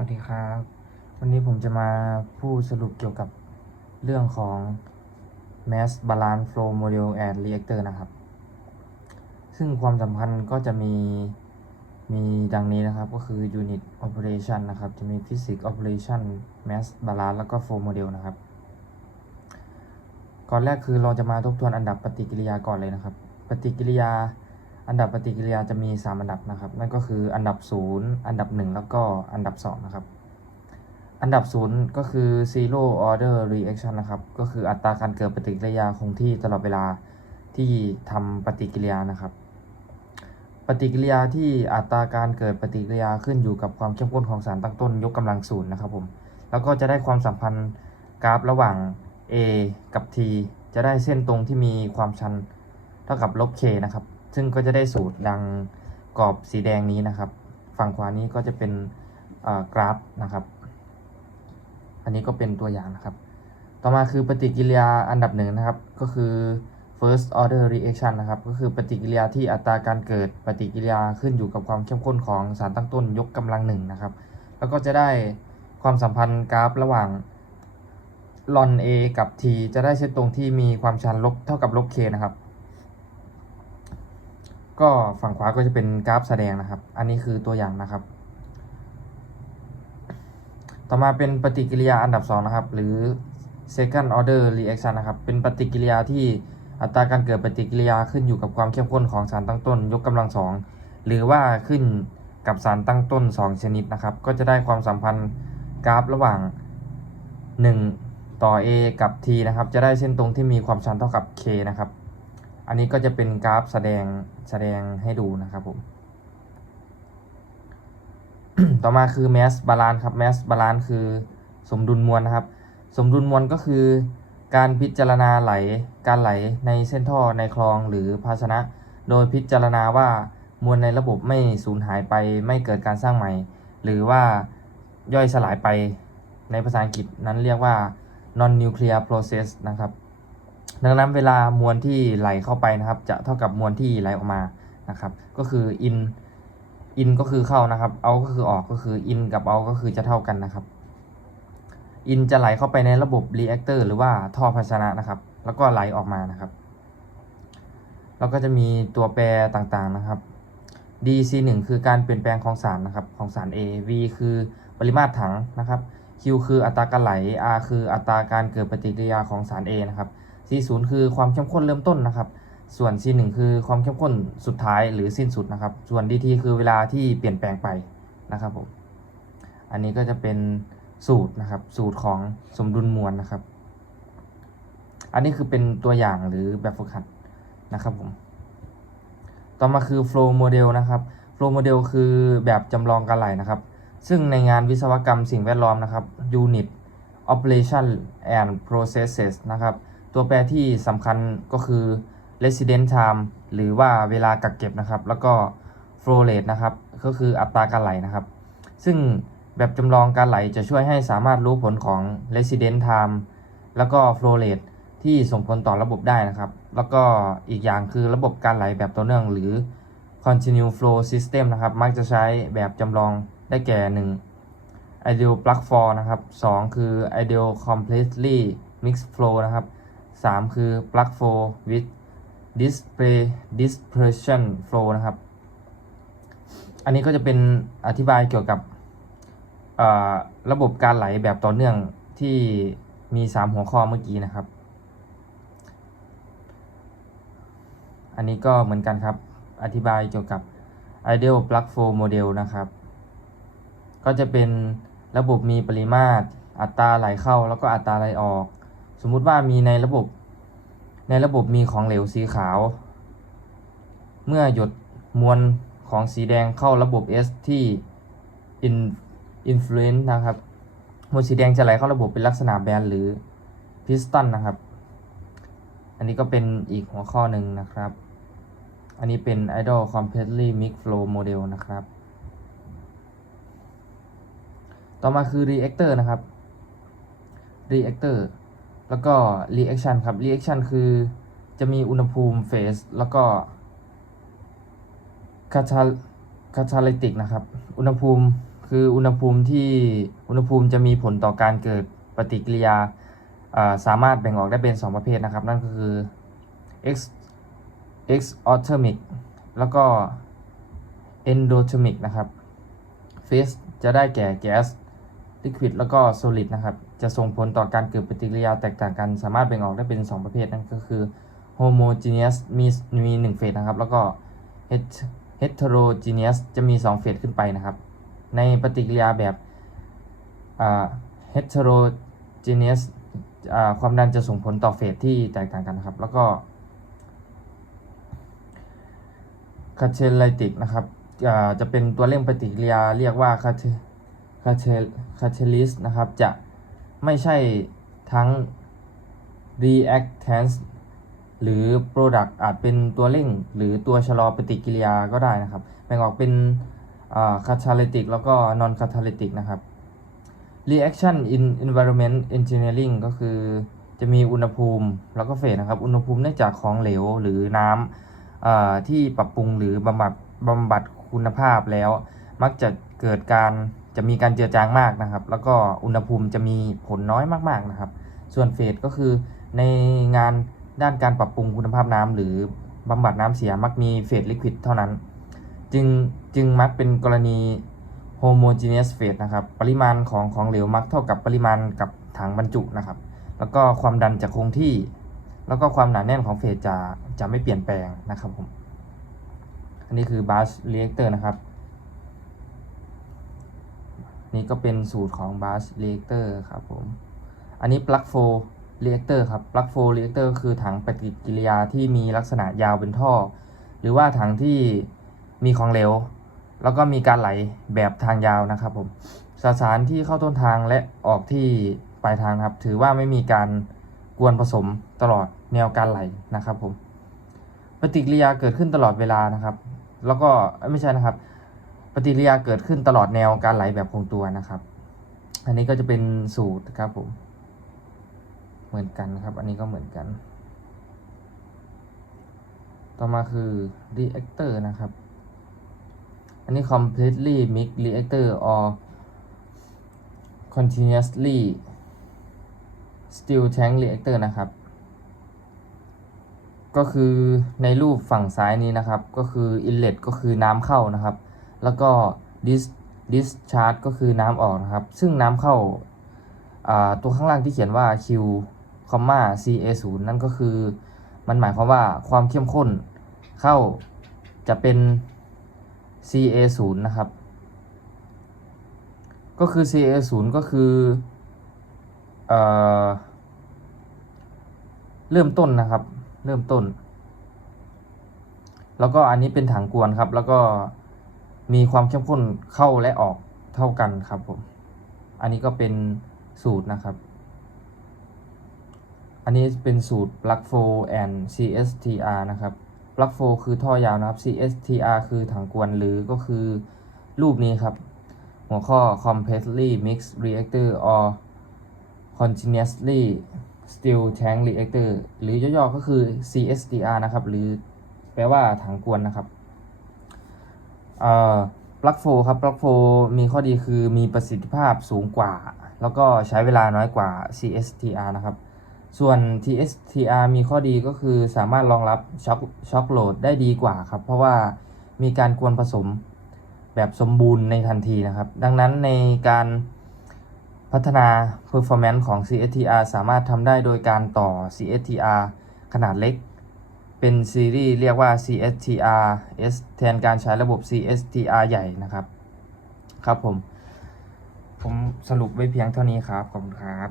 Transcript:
วัสดีครับ วันนี้ผมจะมาพูดสรุปเกี่ยวกับเรื่องของ Mass Balance Flow Model and Reactor นะครับ ซึ่งความสำคัญก็จะมีมีดังนี้นะครับก็คือ Unit Operation นะครับ จะมี Physics Operation Mass Balance แล้วก็ Flow Model นะครับ ก่อนแรกคือเราจะมาทบทวนอันดับปฏิกิริยาก่อนเลยนะครับ ปฏิกิริยา อันดับปฏิกิริยาจะมี 3 อันดับนะครับ นั่นก็คืออันดับ 0 อันดับ 1 แล้วก็อันดับ 2 นะครับ อันดับ 0 ก็คือ zero order reaction นะครับ ก็คืออัตราการเกิดปฏิกิริยาคงที่ตลอดเวลาที่ทำปฏิกิริยานะครับ ปฏิกิริยาที่อัตราการเกิดปฏิกิริยาขึ้นอยู่กับความเข้มข้นของสารตั้งต้นยกกำลังศูนย์นะครับผม แล้วก็จะได้ความสัมพันธ์กราฟระหว่าง A กับ T จะได้เส้นตรงที่มีความชันเท่ากับลบ K นะครับ ซึ่งก็จะได้สูตรดังกรอบสีแดงนี้นะครับ ฝั่งขวานี้ก็จะเป็นกราฟนะครับ อันนี้ก็เป็นตัวอย่างนะครับ ต่อมาคือปฏิกิริยาอันดับหนึ่งนะครับ ก็คือ first order reaction นะครับ ก็คือปฏิกิริยาที่อัตราการเกิดปฏิกิริยาขึ้นอยู่กับความเข้มข้นของสารตั้งต้นยกกำลังหนึ่งนะครับ แล้วก็จะได้ความสัมพันธ์กราฟระหว่างลอน A กับ T จะได้เส้นตรงที่มีความชันลบเท่ากับลบ K นะครับ ก็ฝั่งขวาก็จะเป็นกราฟแสดงนะครับ อันนี้คือตัวอย่างนะครับ ต่อมาเป็นปฏิกิริยาอันดับ 2 นะครับ หรือ second order reaction นะครับ เป็นปฏิกิริยาที่อัตราการเกิดปฏิกิริยาขึ้นอยู่กับความเข้มข้นของสารตั้งต้น ยกกำลังสองหรือว่าขึ้นกับสารตั้งต้น 2 ชนิดนะครับ ก็จะได้ความสัมพันธ์กราฟระหว่าง 1 ต่อ A กับ T นะครับ จะได้เส้นตรงที่มีความชันเท่ากับ K นะครับ อันนี้ก็จะเป็นกราฟแสดงแสดงให้ดูนะครับผม ต่อมาคือ mass balance ครับ mass balance คือสมดุลมวลนะครับ สมดุลมวลก็คือ การพิจารณาไหล การไหลในเส้นท่อในคลองหรือภาชนะ โดยพิจารณาว่ามวลในระบบไม่สูญหายไป ไม่เกิดการสร้างใหม่ หรือว่าย่อยสลายไป ในภาษาอังกฤษนั้นเรียกว่า non nuclear process นะครับ ดังนั้นเวลามวลที่ไหลเข้าไปนะครับ จะเท่ากับมวลที่ไหลออกมานะครับ ก็คือ in in ก็คือเข้านะครับ out ก็คือออกก็คือ in กับ out ก็คือจะเท่ากันนะครับ in จะไหลเข้าไปในระบบ reactor หรือว่าท่อภาชนะนะครับ แล้วก็ไหลออกมานะครับ แล้วก็จะมีตัวแปรต่างๆนะครับ dc 1 คือการเปลี่ยนแปลงของสารนะครับของสาร A v คือปริมาตรถังนะครับ q คืออัตราการไหล r คืออัตราการเกิดปฏิกิริยาของสาร A นะครับ C 0 คือความเข้มข้นเริ่มต้นนะครับ ส่วน C 1 คือความเข้มข้นสุดท้ายหรือสิ้นสุดนะครับ ส่วน DT คือเวลาที่เปลี่ยนแปลงไปนะครับผม อันนี้ก็จะเป็นสูตรนะครับ สูตรของสมดุลมวลนะครับ อันนี้คือเป็นตัวอย่างหรือแบบฝึกหัดนะครับผม ต่อมาคือ flow model นะครับ flow model คือแบบจำลองการไหลนะครับ ซึ่งในงานวิศวกรรมสิ่งแวดล้อมนะครับ unit operation and processes นะครับ ตัวแปรที่สำคัญก็คือ resident time หรือว่าเวลากักเก็บนะครับ แล้วก็ flow rate นะครับ ก็คืออัตราการไหลนะครับ ซึ่งแบบจำลองการไหลจะช่วยให้สามารถรู้ผลของ resident time แล้วก็ flow rate ที่ส่งผลต่อระบบได้นะครับ แล้วก็อีกอย่างคือระบบการไหลแบบต่อเนื่องหรือ continue flow system นะครับ มักจะใช้แบบจำลองได้แก่ 1 ideal plug for นะครับ 2 คือ ideal completely mixed flow นะครับ 3 คือ plug flow with display dispersion flow นะครับ อันนี้ก็จะเป็นอธิบายเกี่ยวกับระบบการไหลแบบต่อเนื่องที่มี 3 หัวข้อเมื่อกี้นะครับ อันนี้ก็เหมือนกันครับ อธิบายเกี่ยวกับ ideal plug flow model นะครับ ก็จะเป็นระบบมีปริมาตร อัตราไหลเข้าแล้วก็อัตราไหลออก มมุติว่ามีในระบบ ในระบบมีของเหลวสีขาว เมื่อหยดมวลของสีแดงเข้าระบบ S ที่ in influence นะครับมวลสีแดงจะไหลเข้าระบบเป็นลักษณะแบนหรือ piston นะครับ อันนี้ก็เป็นอีกหัวข้อหนึ่งนะครับ อันนี้เป็น idle completely mixed flow model นะครับ ต่อมาคือ reactor นะครับ reactor แล้วก็ reaction ครับ reaction คือจะมีอุณหภูมิ phase แล้วก็ catalytic นะครับ อุณหภูมิคืออุณหภูมิที่อุณหภูมิจะมีผลต่อการเกิดปฏิกิริยาสามารถแบ่งออกได้เป็น 2 ประเภทนะครับ นั่นก็คือ X exothermic แล้วก็ endothermic นะครับ Phase จะได้แก่แก๊ส liquid แล้วก็ solid นะครับ จะส่งผลต่อการเกิดปฏิกิริยาแตกต่างกัน สามารถแบ่งออกได้เป็น 2 ประเภทนั่นก็คือ homogeneous มีมี1เฟสนะครับ แล้วก็ het- heterogeneous จะมี 2 เฟสขึ้นไปนะครับ ในปฏิกิริยาแบบอ่า heterogeneous อ่าความดันจะส่งผลต่อเฟสที่แตกต่างกันนะครับ แล้วก็ catalytic นะครับจะเป็นตัวเร่งปฏิกิริยาเรียกว่าคาเท cate- cate- catalyst นะครับจะไม่ใช่ทั้ง reactants หรือ product อาจเป็นตัวเร่ง หรือตัวชะลอปฏิกิริยาก็ได้นะครับ แบ่งออกเป็นอ่า catalytic แล้วก็ non catalytic นะครับ reaction in environment engineering ก็คือจะมีอุณหภูมิแล้วก็เฟสนะครับ อุณหภูมิเนื่องจากของเหลวหรือน้ำที่ปรับปรุงหรือบำบัดบำบัดคุณภาพแล้ว มักจะเกิดการ จะมีการเจือจางมากนะครับ แล้วก็อุณหภูมิจะมีผลน้อยมากๆนะครับ ส่วนเฟสก็คือในงานด้านการปรับปรุงคุณภาพน้ำหรือบำบัดน้ำเสียมักมีเฟสลิควิดเท่านั้น จึงจึงมักเป็นกรณี homogeneous phase นะครับ ปริมาณของของเหลวมักเท่ากับปริมาณกับถังบรรจุนะครับ แล้วก็ความดันจะคงที่ แล้วก็ความหนาแน่นของเฟสจะจะไม่เปลี่ยนแปลงนะครับผม อันนี้คือ brush reactor นะครับ นี่ก็เป็นสูตรของ bus reactor ครับผม อันนี้ plug flow reactor ครับ plug flow reactor คือถังปฏิกิริยาที่มีลักษณะยาวเป็นท่อ หรือว่าถังที่มีของเหลว แล้วก็มีการไหลแบบทางยาวนะครับผม สสารที่เข้าต้นทางและออกที่ปลายทางครับ ถือว่าไม่มีการกวนผสมตลอดแนวการไหลนะครับผม ปฏิกิริยาเกิดขึ้นตลอดเวลานะครับ แล้วก็ไม่ใช่นะครับ ปฏิกิริยาเกิดขึ้นตลอดแนวการไหลแบบคงตัวนะครับ อันนี้ก็จะเป็นสูตรครับผม เหมือนกันครับ อันนี้ก็เหมือนกัน ต่อมาคือ reactor นะครับ อันนี้ completely mixed reactor or continuously still tank reactor นะครับก็คือในรูปฝั่งซ้ายนี้นะครับ ก็คือ inlet ก็คือน้ำเข้านะครับ แล้วก็ dis discharge ก็คือน้ำออกนะครับ ซึ่งน้ำเข้าาตัวข้างล่างที่เขียนว่า Q, CA0 นั่นก็คือ มันหมายความว่าความเข้มข้นเข้าจะเป็น CA0 นะครับ ก็คือ CA0 ก็คือเอเริ่มต้นนะครับ เริ่มต้น แล้วก็อันนี้เป็นถังกวนครับ แล้วก็ มีความเข้มข้นเข้าและออกเท่ากันครับผม อันนี้ก็เป็นสูตรนะครับ อันนี้เป็นสูตร plug flow and CSTR นะครับ plug flow คือท่อยาวนะครับ CSTR คือถังกวนหรือก็คือรูปนี้ครับ หัวข้อ completely mixed reactor or continuously still tank reactor หรือย่อๆก็คือ CSTR นะครับ หรือแปลว่าถังกวนนะครับ เอ่อ plug flow ครับ plug flow มีข้อดีคือมีประสิทธิภาพสูงกว่า แล้วก็ใช้เวลาน้อยกว่า CSTR นะครับ ส่วน TSTR มีข้อดีก็คือสามารถรองรับช็อคช็อคโหลดได้ดีกว่าครับ เพราะว่ามีการกวนผสมแบบสมบูรณ์ในทันทีนะครับ ดังนั้นในการพัฒนา performance ของ CSTR สามารถทำได้โดยการต่อ CSTR ขนาดเล็ก เป็นซีรีส์เรียกว่า CSTR S แทนการใช้ระบบ CSTR ใหญ่นะครับ ครับผม ผมสรุปไว้เพียงเท่านี้ครับ ขอบคุณครับ